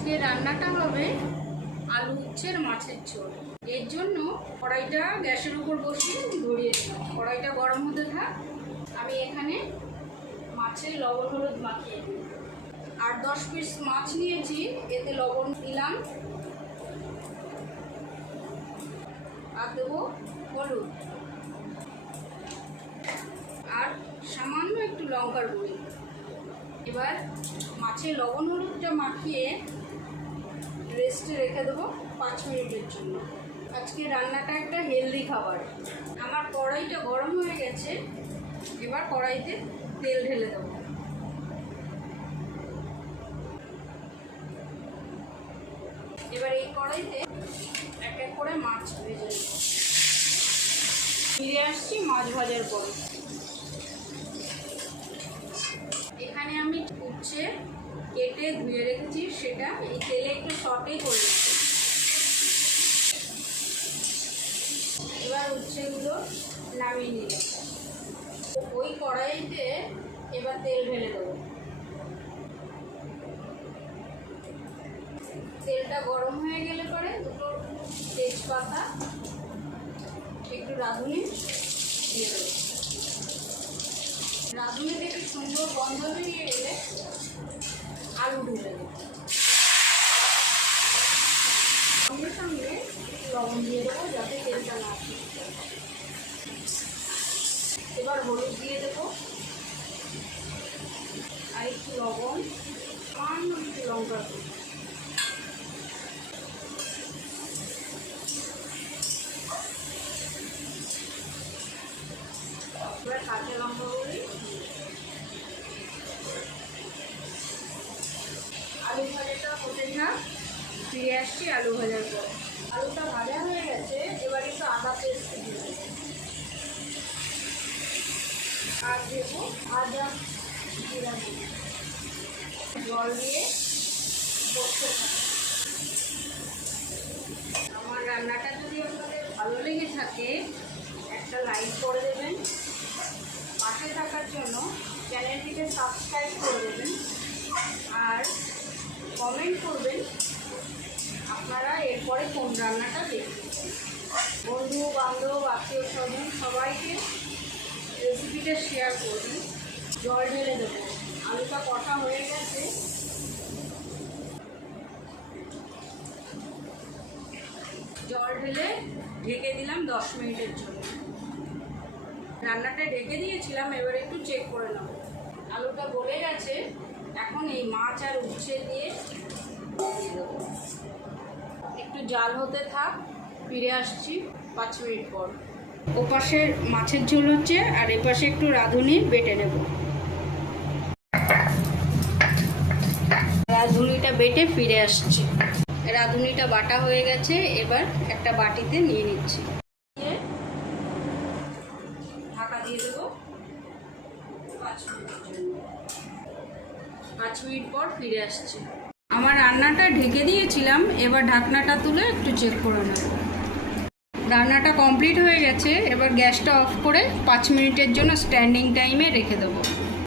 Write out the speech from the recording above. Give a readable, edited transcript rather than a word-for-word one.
আজকে রান্নাটা হবে আলু উচ্ছের মাছের ঝোল। এর জন্য কড়াইটা গ্যাসের উপর বসিয়ে ধরিয়ে দিলাম। কড়াইটা গরম হতে থাক। আমি এখানে মাছের লবণ হলুদ মাখিয়ে দিই। 8-10 পিস মাছ নিয়েছি, এতে লবণ দিলাম আর দেবো হলুদ আর সামান্য একটু লঙ্কার গুঁড়ি। এবার মাছের লবণ হলুদটা মাখিয়ে রেস্টে রেখে দেবো 5 মিনিটের জন্য। আজকে রান্নাটা একটা হেলদি খাবার। আমার কড়াইটা গরম হয়ে গেছে, এবার কড়াইতে তেল ঢেলে দেবো। এবার এই কড়াইতে এক এক করে মাছ ভেজে নেব। ফিরে আসছি মাছ ভাজার পরে। এখানে আমি উচ্ছে কেটে ধুয়ে রেখেছি, সেটা এই তেলে একটু সটে করে নিচ্ছি। এবার উচ্ছেগুলো নামিয়ে নিলাম। ওই কড়াইতে এবার তেল ঢেলে দেবো। তেলটা গরম হয়ে গেলে পরে দুটো তেজপাতা, একটু রাঁধুনি দিয়ে দেবো। রাঁধুনি থেকে সুন্দর গন্ধ বেরিয়ে গেলে আলু ঢেলে দেবো। সঙ্গে সঙ্গে লবণ দিয়ে দেবো যাতে তেলটা না আসে। এবার হলুদ দিয়ে দেবো আর একটু লবণ, সামান্য একটু লঙ্কা দেবো। এবার কাঁচা লঙ্কা বলি। আলু ভাজাটা হতে থাক, ফিরে আসছি আলু ভাজার পর। আলুটা ভাজা হয়ে গেছে, এবার একটু আদা পেস্ট দিয়ে দেবো আর দেবো আদা জিরা দিয়ে জল দিয়ে করতে থাকবো। আমার রান্নাটা যদি আপনাদের ভালো লেগে থাকে একটা লাইক করে দেবেন, পাশে থাকার জন্য চ্যানেলটিকে সাবস্ক্রাইব করে দেবেন আর কমেন্ট করবেন আপনারা এরপরে কোন রান্নাটা দেখবেন। বন্ধু বান্ধব আত্মীয় স্বজন সবাইকে রেসিপিটা শেয়ার করবেন। জল ঢেলে দেবো। আলুটা কষা হয়ে গেছে, জল ঢেলে ঢেকে দিলাম 10 মিনিটের জন্য। রান্নাটা ঢেকে দিয়েছিলাম, এবার একটু চেক করে নেব। আলুটা গলে গেছে, এখন এই মাছ আর উচ্ছে দিয়ে দেবো। একটু জাল হতে থাক, ফিরে আসছি 5 মিনিট পর। ওপাশে মাছের ঝোল হচ্ছে আর এপাশে একটু রাঁধুনি বেটে নেব। রাঁধুনিটা বেটে ফিরে আসছি। রাঁধুনিটা বাটা হয়ে গেছে, এবার একটা বাটিতে নিয়ে নিচ্ছি। ঢাকা দিয়ে দেবো 5 মিনিটের জন্য। 5 মিনিট পর ফিরে আসছি। আমার রান্নাটা ঢেকে দিয়েছিলাম, এবার ঢাকনাটা তুলে একটু চেক করে নেব। রান্নাটা কমপ্লিট হয়ে গেছে, এবার গ্যাসটা অফ করে 5 মিনিটের জন্য স্ট্যান্ডিং টাইমে রেখে দেবো।